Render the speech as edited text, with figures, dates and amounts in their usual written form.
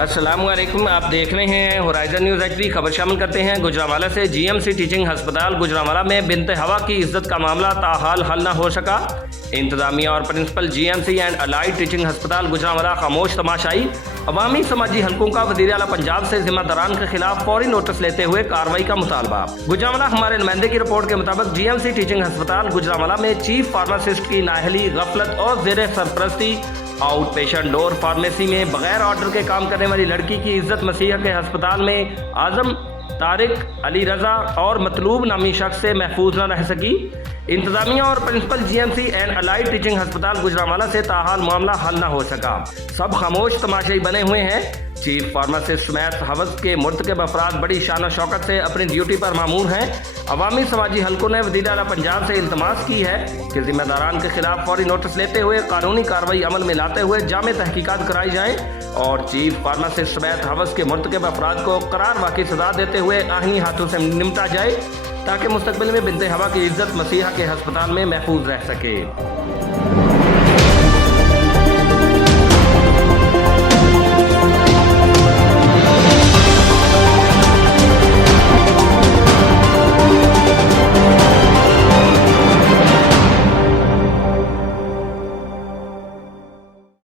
अस्सलाम वालेकुम। आप देख रहे हैं होराइजन न्यूज़ एचडी। खबर शामिल करते हैं गुजरांवाला से। जीएमसी टीचिंग अस्पताल गुजरांवाला में बिनते हवा की इज्जत का मामला ताहाल हल न हो सका। इंतजामिया और principal GMC and allied teaching अस्पताल गुजरांवाला खामोश तमाशाई। अवामी समाजी हलकों का वज़ीर आला पंजाब से जिम्मेदारान के खिलाफ फौरी नोटिस लेते हुए कार्रवाई का मुतालबा। गुजरांवाला हमारे नुमाइंदे की रिपोर्ट के मुताबिक जीएमसी टीचिंग अस्पताल गुजरांवाला में चीफ फार्मासिस्ट की नाअहली, गफलत और जेर सरपरस्ती आउट पेशेंट डोर फार्मेसी में बगैर ऑर्डर के काम करने वाली लड़की की इज्जत मसीहा के अस्पताल में आजम, तारिक, अली रजा और मतलूब नामी शख्स से महफूज न रह सकी। इंतजामिया और principal GMC and allied teaching अस्पताल गुजरांवाला से ताहाल मामला हल न हो सका। सब खामोश तमाशाई बने हुए हैं। चीफ फार्मासिस्ट सुमैत हवस के मुर्तकब अफराद बड़ी शान और शौकत से अपनी ड्यूटी पर मामूर हैं। अवामी समाजी हलकों ने वज़ीर आला पंजाब से इल्तमास की है कि जिम्मेदारान के खिलाफ फौरी नोटिस लेते हुए कानूनी कार्रवाई अमल में लाते हुए जामे तहकीकात कराई जाए और चीफ फार्मासिस्ट सुमैत हवस के मुर्तकब अफराद को करार वाक़ई सजा देते हुए आईनी हाथों से निपटा जाए ताकि मुस्तकबिल में बिनते हवा की इज्जत मसीहा के अस्पताल में महफूज रह सके।